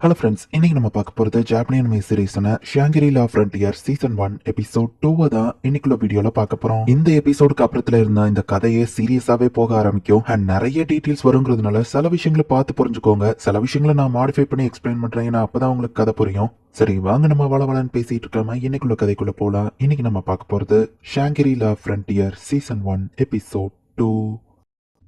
Hello friends, இன்னைக்கு நம்ம பார்க்க போறது ஜாப்பனீஸ் அனிமே சீரிஸான ஷாங்கிரி-லா ஃப்ரண்டியர் சீசன் 1 எபிசோட் 2 தான் இன்னைக்குள்ள வீடியோல பார்க்க போறோம். இந்த எபிசோடுக்கு அப்புறத்துல இருந்தா இந்த கதையே சீரியஸாவே போக ஆரம்பிக்கும் அண்ட் நிறைய டீடைல்ஸ் வருங்கிறதுனால சில விஷயங்களை பார்த்து புரிஞ்சுக்கோங்க. சில விஷயங்களை நான் மாடிஃபை பண்ணி எக்ஸ்பிளைன் பண்றேன், ஏன்னா அப்பதான் உங்களுக்கு கதை புரியும். சரி வாங்க, நம்ம வளவளன்னு பேசிட்டு இருக்காம இன்னைக்குள்ள கதைக்குள்ள போலாம். இன்னைக்கு நம்ம பார்க்க போறது ஷாங்கிரி-லா ஃப்ரண்டியர் சீசன் 1 எபிசோட் 2.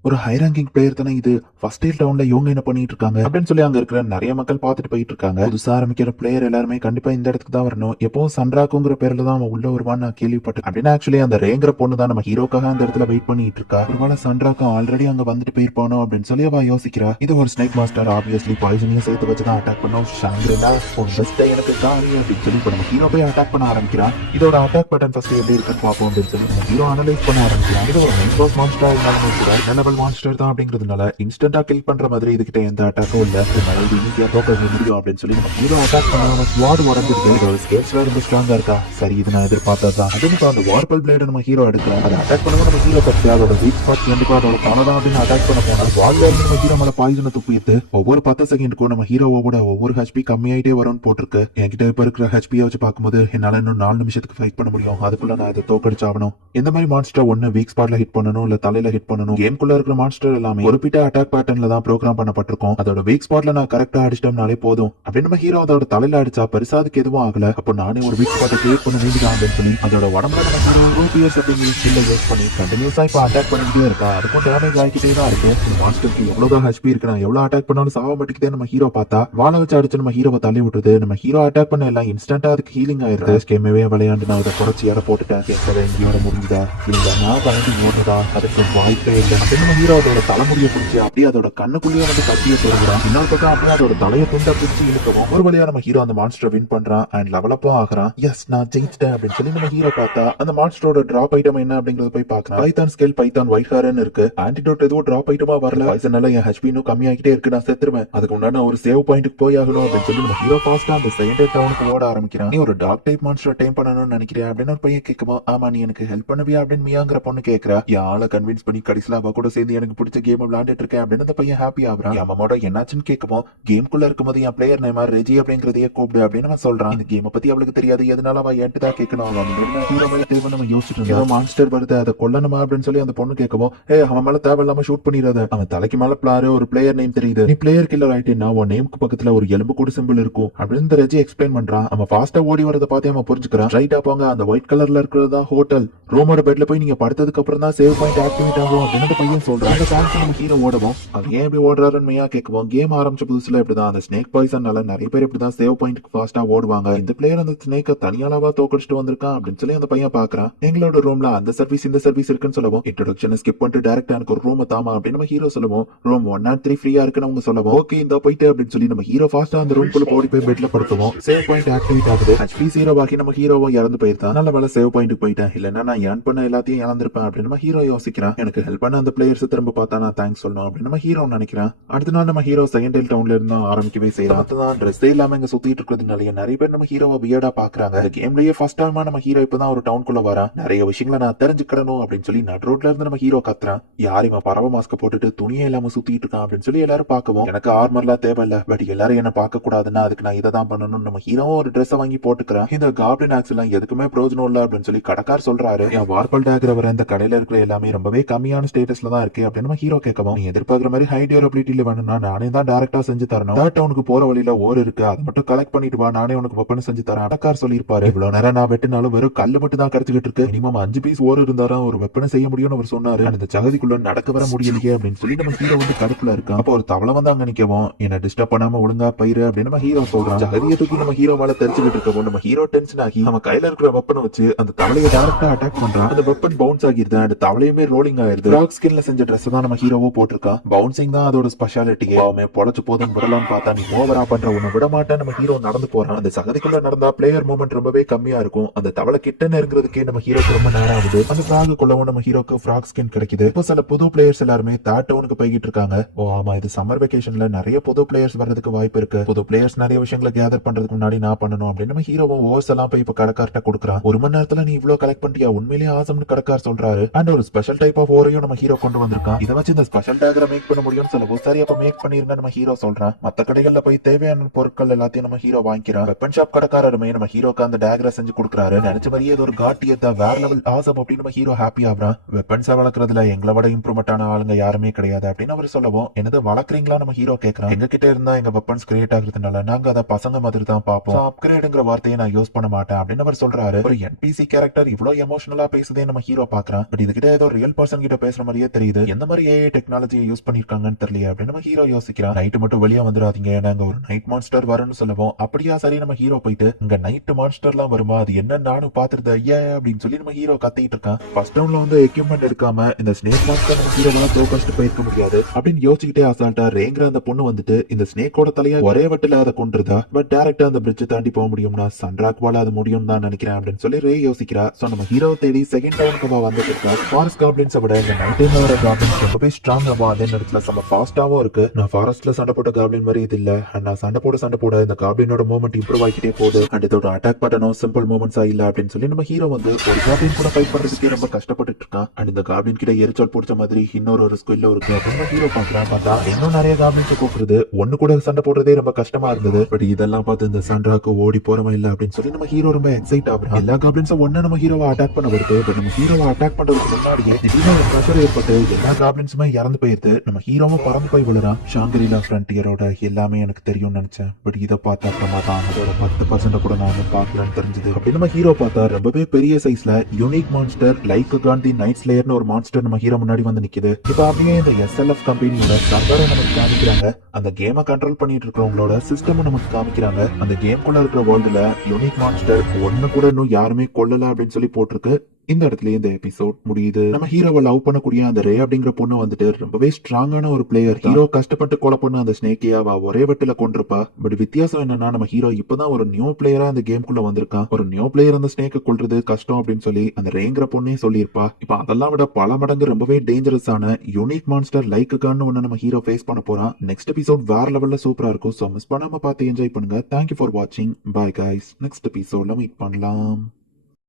ஒரு ஹை ரேங்கிங் பிளேயர் தானே இது, ஃபர்ஸ்ட் இயர் டவுன்ல இவங்க என்ன பண்ணிட்டு இருக்காங்க அப்படின்னு சொல்லி அங்க இருக்கிற நிறைய மக்கள் பார்த்துட்டு போயிட்டு இருக்காங்க. புதுசா ஆரம்பிக்கிற பிளேயர் எல்லாருமே கண்டிப்பா இந்த இடத்துக்கு தான் வரணும். எப்பவும் சன்ராக்குங்கிற பேர்ல தான் அவன் உள்ள வருவான்னு நான் கேள்விப்பட்டேன். அப்படின்னு ஆக்சுவலி அந்த ரேங்கிற பொண்ணு தான் நம்ம ஹீரோக்காக அந்த இடத்துல வெயிட் பண்ணிட்டு இருக்கா. ஒருவேளை சன்ராக்கும் ஆல்ரெடி அங்க வந்துட்டு போயிருப்பானோ அப்படின்னு சொல்லி அவ யோசிக்கிறா. இது ஒரு ஸ்னேக் மாஸ்டர், ஆப்வியஸ்லி பாய்சனையும் சேர்த்து வச்சுதான் அட்டாக் பண்ணும். ஷாங்கிரிலா பெஸ்ட் எனக்கு காரி அப்படின்னு சொல்லி நம்ம ஹீரோ போய் அட்டாக் பண்ண ஆரம்பிக்கிறான். இதோட அட்டாக் பட்டன் ஃபர்ஸ்ட் எப்படி இருக்குன்னு பார்ப்போம் அப்படின்னு சொல்லி நம்ம ஹீரோ அனலைஸ் பண்ண ஆரம்பிக்கிறான். இது ஒரு மெயின் பாஸ் மான்ஸ்டர் இருந்தாலும் கூட லெவல் மான்ஸ்டர் தான் அப்படிங்கிறதுனால இன்ஸ்டன்டா கில் பண்ற மாதிரி இதுகிட்ட எந்த அட்டாக்கும் இல்ல. இது ஈஸியா தோக்க முடியும் அப்படின்னு சொல்லி நம்ம ஹீரோ அட்டாக் பண்ண ஸ்வாட் உடஞ்சிருக்கு. இதோட ஸ்கேல்ஸ்ல ரொம்ப ஸ்ட்ராங்கா இருக்கா. சரி, இது நான் எதிர்பார்த்ததுதான். அதுக்கு அந்த வார்பல் பிளேட நம்ம ஹீரோ எடுக்கிறோம். அதை அட்டாக் பண்ணும்போது நம்ம ஹீரோ பத்தி அதோட வீக் ஸ்பாட் கண்டிப்பா அதோட தானதான் அப்படின்னு அட்டாக் பண்ண போனா வால்ல இருந்து நம்ம ஹீரோ மேல பாய்சனை துப்பிட்டு ஒவ்வொரு 10 செகண்டுக்கும் நம்ம ஹீரோவோட ஒவ்வொரு ஹெச்பி கம்மியாயிட்டே வரும்னு போட்டிருக்கு. என்கிட்ட இப்ப இருக்கிற ஹெச்பியை வச்சு பார்க்கும்போது என்னால இன்னும் 4 நிமிஷத்துக்கு ஃபைட் பண்ண முடியும். அதுக்குள்ள நான் இதை தோக்கடிச்சாகணும். இந்த மாதிரி மான்ஸ்டர் ஒன்னு வீக் ஸ்பாட்ல ஹிட் பண்ணணும், இல்ல தலையில ஹிட் பண்ணணும். கேம்குள்ள இருக்கிற மான்ஸ்டர் எல்லாமே குறிப்பிட்ட அட்டாக் பேட்டர்ன்ல தான் ப்ரோக்ராம் பண்ணப்பட்டிருக்கும். அதோட வீக் ஸ்பாட்ல நான் கரெக்டா அடிச்சிட்டோம்னாலே போதும். அப்படின்னு நம்ம ஹீரோ அதோட தலையில அடிச்சா பெருசா அதுக்கு எதுவும் ஆகல. அப்போ நானே ஒரு வீக் ஸ்பாட்டை கிரியேட் பண்ண வேண்டியதான் அப்படின்னு சொல்லி அதோட உடம்புல நம்ம ஹீரோ ரூபியர்ஸ் அப்படிங்கிற ஸ்கில்லை யூஸ் பண்ணி கண்டினியூஸா இப்போ அட்டாக் பண்ணிக்கிட்டே இருக்கா. அதுக்கும் டேமேஜ் ஆகிக்கிட்டே தான் இருக்கு. இந்த மான்ஸ்டருக்கு எவ்வளவுதான் ஹெச்பி இருக்கு, நான் எவ்வளவு அட்டாக் பண்ணாலும் சாவ மாட்டேங்குதே. நம்ம ஹீரோ பார்த்தா வாழ வச்சு அடிச்சு நம்ம ஹீரோவை தள்ளி விட்டுருது. நம்ம ஹீரோ அட்டாக் பண்ண எல்லாம் இன்ஸ்டன்டா அதுக்கு ஹீலிங் ஆயிருது. கேமவே விளையாண்டு நான் அதை குறைச்சி இட போட்டுட்டேன். கேட்கவே எங்கேயோட முடிஞ்சுதா இல்ல நான் பயந்து ஓடுறதா, அதுக்கு வாய்ப்பே இல்லை. அப்படின்னு நம்ம ஹீரோ அதோட தலைமுடியை பிடிச்சி அப்படியே அதோட கண்ணுக்குள்ளேயே வந்து கத்திய சொல்கிறான். இன்னொரு பக்கம் அப்படியே அதோட தலையை துண்டா பிடிச்சி இழுக்கவும் ஒரு வழியா நம்ம ஹீரோ அந்த மான்ஸ்டர் வின் பண்றான் அண்ட் லெவலப்பும் ஆகிறான். எஸ், நான் ஜெயிச்சிட்டேன் அப்படின்னு சொல்லி நம்ம ஹீரோ பார்த்தா அந்த மான்ஸ்டரோட டிராப் ஐட்டம் என்ன அப்படிங்கறத போய் பார்க்கலாம். பைத்தான் ஸ்கேல் பைத்தான் ஒயிட் ஹேர்னு இருக்கு. ஆன்டிடோட் எதுவும் டிராப் ஐட்டமா வரல. பாய்சனால என் ஹெச்பி இன்னும் கம்மியாகிட்டே இருக்கு, நான் செத்துருவேன். அதுக்கு முன்னாடி நான் ஒரு சேவ் பாயிண்ட்டுக்கு போய் ஆகணும் அப்படின்னு சொல்லி நம்ம ஹீரோ ஃபாஸ்டா அந்த செகண்ட் டவுனுக்கு ஓட ஆரம்பிக்கிறான். நீ ஒரு டாக் டைப் மான்ஸ்டர் டைம் பண்ணணும்னு நினைக்கிறேன் அப்படின்னு ஒரு பையன் கேட்குமா. ஆமா, நீ எனக்கு ஹெல்ப் பண்ணுவியா அப்படின்னு மியாங்கிற பொண்ணு கேட்கறா. என் ஆளை கன்வின்ஸ் பண்ணி கடைசியில அவ கூட சேர்ந்து எனக்கு பிடிச்ச கேம் விளையாண்டுட்டு இருக்கேன் அப்படின்னு அந்த பையன் ஹாப்பி ஆகுறான். அம்மாவோட என்னாச்சுன்னு கேட்கவும் கேம்குள்ள இருக்கும்போது என் பிளேயர் நேம் ரெஜி அப்படிங்கறதையே கூப்பிடு அப்படின்னு அவன் சொல்றான். இந்த கேமை பத்தி அவளுக்கு தெரியாது, எதனால அவ என்கிட்ட தான் கேட்கணும். அவன் ஹீரோ மேல தேவை நம்ம யோசிச்சுட்டு இருந்தோம். மான்ஸ்டர் வருது, அதை கொல்லணுமா அப்படின்னு சொல்லி அந்த பொண்ணு கேட்கவும் அவன் மேல தேவையில்லாம ஷூட் பண்ணிடாத. அவன் தலைக்கு மேல பிளாரு ஒரு பிளேயர் நேம் தெரியுது, நீ பிளேயர் கில்லர் ஆயிட்டேன்னா உன் நேமுக்கு பக்கத்துல ஒரு எலும்பு கூடு சிம்பிள் இருக்கும் அப்படின்னு இந்த ரெஜி எக்ஸ்பிளைன் பண்றான். அவன் ஃபாஸ்டா ஓடி வரதை பார்த்து அவன் புரிஞ்சுக்கிறான். ரைட்டா போங்க, அந்த ஒயிட் கலர்ல இருக்கிறதா ஹோட்டல் ரூமோட பெட்ல போய் நீங்க படுத்ததுக்கு அப்புறம் தான் சேவ் பாயிண்ட் ஆக்டிவேட் ஆகும் அப்படின்னு பையன் சொல்றான். அந்த சான்ஸ் நம்ம ஹீரோ ஓடவும் அவன் ஏன் இப்படி ஓடுறாருன்னு மையா கேட்கவும் கேம் ஆரம்பிச்ச புதுசுல இப்படிதான் அந்த ஸ்னேக் பாய்சன்னால நிறைய பேர் இப்படிதான் சேவ் பாயிண்ட்க்கு ஃபாஸ்டா ஓடுவாங்க. இந்த பிளேயர் அந்த ஸ்னேக்கை தனியாளவா தோக்கடிச்சிட்டு வந்திருக்கான் அப்படின்னு சொல்லி அந்த பையன் பாக்குறான். எங்களோட ரூம்ல அந்த சர்வீஸ் இந்த சர்வீஸ் இருக்குன்னு சொல்லவும் இன்ட்ரோடக்ஷன் ஸ்கிப் பண்ணிட்டு டைரக்டா எனக்கு ஒரு ரூம் தாமா அப்படின்னு நம்ம ஹீரோ சொல்லவும் ரூம் 103 ஃப்ரீயா இருக்குன்னு அவங்க சொல்லவும் ஓகே இந்த போயிட்டு அப்படின்னு சொல்லி நம்ம ஹீரோ ஃபாஸ்டா அந்த ரூம்குள்ள ஓடி போய் பெட்ல படுத்துவோம். சேவ் பாயிண்ட் ஆக்டிவேட் ஆகுது. ஹெச்பி 0 ஆகி நம்ம ஹீரோவும் இறந்து போயிருந்தான். நல்ல வேலை சேவ் பாயிண்ட் போயிட்டேன், இல்லன்னா நான் ஏர்ன் பண்ண எல்லாத்தையும் இழந்திருப்பேன் அப்படின்னு நம்ம ஹீரோ யோசிக்கிறான். எனக்கு ஹெல்ப் பண்ண அந்த பிளேயர்ஸ் திரும்ப பார்த்தா நான் தேங்க்ஸ் சொல்லணும் அப்படின்னு நம்ம ஹீரோ நினைக்கிறேன். அடுத்த நாள் நம்ம ஹீரோ செகண்ட் டவுன்ல இருந்து ஆரம்பிக்கவே செய்யலாம். அதுதான் ட்ரெஸ்ஸே இல்லாம இங்க சுத்திட்டு இருக்கிறதுனால நிறைய பேர் நம்ம ஹீரோவை வியர்டா பாக்குறாங்க. இந்த கேம்லயே ஃபர்ஸ்ட் டைமா நம்ம ஹீரோ இப்பதான் ஒரு டவுனுக்குள்ள வரா. நிறைய விஷயங்களை நான் தெரிஞ்சுக்கணும் அப்படின்னு சொல்லி நட் ரோட்ல இருந்து நம்ம ஹீரோ கத்துறான். யார் இவன் பறவை மாஸ்க போட்டுட்டு துணியே இல்லாம சுத்திட்டு இருக்கான் அப்படின்னு சொல்லி எல்லாரும் பார்க்கவும் எனக்கு ஆர்மர்லாம் தேவையில்ல, பட் எல்லாரும் என்ன பார்க்க கூடாதுன்னா அதுக்கு நான் இதை தான் பண்ணணும். நம்ம ஹீரோவும் ஒரு ட்ரெஸ் வாங்கி போட்டுக்கிறேன். இந்த காப்ளின் ஆக்ஸ் எல்லாம் எதுக்குமே பிரயோஜனம் இல்ல அப்படின்னு சொல்லி கடைக்கார் சொல்றாரு. என் வார்பல் டேக்ர வர இந்த கடையில இருக்கிற எல்லாமே ரொம்பவே கம்மியான ஸ்டேட்டஸ்ல தான் இருக்கு அப்படின்னு நம்ம ஹீரோ கேட்கவும் நீ எதிர்பார்க்கிற மாதிரி ஹை டியூரபிலிட்டில வேணும்னா நானே தான் டைரக்டா செஞ்சு தரணும். தேர்ட் டவுனுக்கு போற வழியில ஓர் இருக்கு, அதை மட்டும் கலெக்ட் பண்ணிட்டு வா, நானே உனக்கு வெப்பன் செஞ்சு தரேன் அடக்கார் சொல்லிருப்பாரு. இவ்வளவு நேரம் நான் வெட்டினாலும் வெறும் கல்லு மட்டும் தான் கிடைச்சிட்டு இருக்கு. மினிமம் 5 பீஸ் ஓர் இருந்தாரா ஒரு வெப்பனை செய்ய முடியும்னு அவர் சொன்னாரு. அந்த ஜகதிக்குள்ள நடக்க வர முடியலையே அப்படின்னு சொல்லி நம்ம ஹீரோ வந்து கடுப்புல இருக்கான். அப்போ ஒரு தவளை வந்து அங்க நிக்கவும் என்ன டிஸ்டர்ப் பண்ணாம ஒழுங்கா பயிரு அப்படின்னு நம்ம ஹீரோ சொல்றான். ஜகதியை தூக்கி நம்ம ஹீரோ மேல தெரிஞ்சுக்கிட்டு இருக்கவும் நம்ம ஹீரோ டென்ஷன் ஆகி அவன் கையில இருக்கிற வெப்பனை வச்சு அந்த தவளையை டைரக்டா அட்டாக் பண்றான். அந்த வெப்பன் பவுன்ஸ் ஆகிருது, அந்த தவளையுமே ரோலிங் ஆயிருது. ராக் ஸ்கின்ல செஞ்ச ட்ரெஸ் தான் நம்ம ஹீரோவோ போட்டிருக்கான். பவுன்சிங் தான் அதோட ஸ்பெஷாலிட்டியே. அவன் பொழைச்சு போதும் விடலாம்னு பார்த்தா நீ ஓவரா பண்ற உன்னை விட மாட்டேன் நம்ம ஹீரோ நடந்து போறான். அந்த சகதிக்குள்ள நடந்தா பிளேயர் மூவ்மெண்ட் ரொம்பவே கம்மியா இருக்கும். அந்த தவளை கிட்ட நெருங்கிறதுக்கே நம்ம ஹீரோக்கு ரொம்ப நேரம் ஆகுது. அந்த ஃப்ராக் கொள்ளவும் நம்ம ஹீரோக்கு ஃப்ராக் ஸ்கின் கிடைக்குது. இப்போ சில புது பிளேயர்ஸ் எல்லாருமே தேர்ட் டவுனுக்கு போய்கிட்டு இருக்காங்க. ஓ ஆமா, இது சம்மர் வெகேஷன்ல நிறைய புது பிளேயர்ஸ் வர்றதுக்கு வாய்ப்பு இருக்கு. புது பிளேயர்ஸ் நிறைய விஷயங்களை கேதர் பண்றதுக்கு முன்னாடி நான் பண்ணணும் அப்படின்னு நம்ம ஹீரோவும் ஓவர்ஸ் எல்லாம் போய் இப்ப கடைக்கார்ட்ட கொடுக்குறான். 1 மணி நேரத்துல நீ இவ்வளவு கலெக்ட் பண்ணிட்டியா, உண்மையிலேயே ஆசம்னு கடைக்கார் சொல்றாரு. அண்ட் ஒரு ஸ்பெஷல் டைப் ஆஃப் ஓரையும் நம்ம ஹீரோ கொண்டு வந்திருக்கான். இதை வச்சு இந்த ஸ்பெஷல் டேகரை மேக் பண்ண முடியும்னு சொல்லவும் சரி அப்ப மேக் பண்ணிருங்க நம்ம ஹீரோ சொல்றான். மத்த கடைகள்ல போய் தேவையான பொருட்கள் எல்லாத்தையும் நம்ம ஹீரோ வாங்கிக்கிறான். வெப்பன் ஷாப் கடைக்காரருமே நம்ம ஹீரோக்கு அந்த டேகரை செஞ்சு கொடுக்குறாரு. நினைச்ச மாதிரியே இது ஒரு காட்டியதா வேற லெவல் ஆசம் அப்படின்னு நம்ம ஹீரோ ஹாப்பி ஆகுறான். வெப்பன்ஸை வளர்க்கறதுல எங்களை விட இம்ப்ரூவ்மெண்ட் ஆன ஆளுங்க யாருமே கிடையாது அப்படின்னு அவர் சொல்லவும் என்னது வளர்க்குறீங்களா நம்ம ஹீரோ கேட்கறான். எங்க கிட்ட இருந்தா எங்க வெப்பன்ஸ் கிரியேட் ஆகுறதுனால நாங்க அதை பசங்க மாதிரி தான் பார்ப்போம். அப்கிரேடுங்கிற வார்த்தையை நான் யூஸ் பண்ண மாட்டேன் அப்படின்னு அவர் சொல்றாரு. ஒரு என்பிசி கேரக்டர் இவ்வளவு எமோஷனலா பேசுதே நம்ம ஹீரோ பாக்குறான். பட் இதுகிட்ட ஏதோ ரியல் பர்சன் கிட்ட பேசுற மாதிரியே தெரியுது. எந்த மாதிரி ஏஐ டெக்னாலஜியை யூஸ் பண்ணிருக்காங்கன்னு தெரியல அப்படின்னு நம்ம ஹீரோ யோசிக்கிறான். நைட்டு மட்டும் வெளியே வந்துடாதீங்க, நாங்க ஒரு நைட் மான்ஸ்டர் வரும்னு சொல்லுவோம். அப்படியா சரி நம்ம ஹீரோ போயிட்டு இங்க நைட் மான்ஸ்டர்லாம் வருமா, அது என்ன நானும் பாத்துருது ஐயா அப்படின்னு சொல்லி நம்ம ஹீரோ கத்திட்டு இருக்கான். ஃபர்ஸ்ட் ரவுண்ட்ல வந்து எக்யூப்மெண்ட் எடுக்காம இந்த ஸ்னேக் மான்ஸ்டர் நம்ம ஹீரோவால தோக்கடிச்சிட்டு போயிருக்க முடியாது அப்படின்னு யோசிச்சுக்கிட்டே அசால்ட்டா ரேங்கிற அந்த பொண்ணு வந்துட்டு இந்த ஸ்னேக்கோட தலையா ஒரே வட்டில அதை கொண்டுருதா. பட் டைரக்டா அந்த பிரிட்ஜ் தாண்டி போக முடியும்னா சன்ராக்வால அது முடியும் தான் நினைக்கிறேன் அப்படின்னு சொல்லி ரே யோசிக்கிறா. சோ நம்ம ஹீரோ தேடி செகண்ட் ரவுண்டுக்கு வந்துட்டு இருக்கா. ஃபாரஸ்ட் காப்ளின்ஸை விட இந்த நைட் டைம்ல வர காப்ளின்ஸ் ரொம்பவே ஸ்ட்ராங்காவும் அதே நேரத்துல செம்ம ஃபாஸ்டாவும் இருக்கு. நான் ஃபாரஸ்ட்ல சண்டை போட்ட காப்ளின் மாதிரி இது இல்ல. நான் சண்டை போட இந்த காப்ளினோட மூவ்மெண்ட் இம்ப்ரூவ் ஆகிட்டே போகுது. அண்ட் இதோட அட்டாக் பட்டனும் சிம்பிள் மூவ்மெண்ட்ஸா இல்ல அப்படின்னு சொல்லி நம்ம ஹீரோ வந்து ஒரு காப்ளின் கூட ஃபைட் பண்றதுக்கே ரொம்ப கஷ்டப்பட்டு இருக்கான். அண்ட் இந்த காப்ளின் கிட்ட எரிச்சல் பிடிச்ச மாதிரி இன்னொரு ஸ்கில் இருக்கு அப்படின்னு ஹீரோ பாக்குறான். பார்த்தா இன்னும் நிறைய காப்ளின்ஸ் கூப்பிடுறது ஒன்னு கூட சண்டை போடுறதே ரொம்ப கஷ்டமா இருந்தது. பட் இதெல்லாம் பார்த்து இந்த சன்ராக்கு ஓடி போறமா இல்ல அப்படின்னு சொல்லி நம்ம ஹீரோ ரொம்ப எக்ஸைட் ஆகுறான். எல்லா காப்ளின்ஸும் ஒன்னு நம்ம ஹீரோவை அட்டாக் பண்ண வருது. பட் நம்ம ஹீரோவை அட்டாக் பண்றதுக்கு முன்னாடியே திடீர்னு ஒரு பிரஷர் ஏற்பட்டு எல்லா காப்ளின்ஸுமே இறந்து போயிருது. நம்ம ஹீரோவும் பறந்து போய் விழுறான். ஷாங்கிரிலா ஃப்ரண்டியரோட எல்லாமே எனக்கு தெரியும்னு நினைச்சேன். பட் இதை பார்த்த அப்புறமா தான் அதோட 10% கூட நான் பார்க்கலன்னு தெரிஞ்சது அப்படின்னு நம்ம ஹீரோ பார்த்தா ரொம்பவே பெரிய சைஸ்ல யூனிக் மான்ஸ்டர் லைக் காந்தி நைட் ஸ்லேயர்னு ஒரு மான்ஸ்டர் நம்ம ஹீரோ முன்னாடி வந்து நிக்குது. இப்ப அப்படியே இந்த எஸ்எல்எஃப் கம்பெனியோட சர்வரை நமக்கு காமிக்கிறாங்க. அந்த கேமை கண்ட்ரோல் பண்ணிட்டு இருக்கிறவங்களோட சிஸ்டம் நமக்கு காமிக்கிறாங்க. அந்த கேம்குள்ள இருக்கிற வேர்ல்டுல யூனிக் மான்ஸ்டர் ஒன்னு கூட இன்னும் யாருமே கொல்லல அப்படின்னு சொல்லி போட்டிருக்கு. இந்த இடத்துல இந்த எபிசோட் முடியுது. நம்ம ஹீரோவை லவ் பண்ணக்கூடிய அந்த ரே அப்படிங்கிற பொண்ணு வந்துட்டு ரொம்பவே ஸ்ட்ராங்கான ஒரு பிளேயர். ஹீரோ கஷ்டப்பட்டு கொலை பண்ண அந்த ஸ்னேக்கியாவா ஒரே வெட்டில கொண்டிருப்பா. பட் வித்தியாசம் என்னன்னா நம்ம ஹீரோ இப்பதான் ஒரு நியூ பிளேயரா அந்த கேம்குள்ள வந்திருக்கான். ஒரு நியூ பிளேயர் அந்த ஸ்னேக்கை கொல்றது கஷ்டம் அப்படின்னு சொல்லி அந்த ரேங்கிற பொண்ணே சொல்லியிருப்பா. இப்ப அதெல்லாம் விட பல மடங்கு ரொம்பவே டேஞ்சரஸான யூனிக் மான்ஸ்டர் லைக்கான்னு ஒன்னு நம்ம ஹீரோ ஃபேஸ் பண்ண போறான். நெக்ஸ்ட் எபிசோட் வேற லெவல்ல சூப்பரா இருக்கும். சோ மிஸ் பண்ணாம பார்த்து என்ஜாய் பண்ணுங்க. தேங்க்யூ ஃபார் வாட்சிங். Bye guys. நெக்ஸ்ட் எபிசோட்ல மீட் பண்ணலாம்.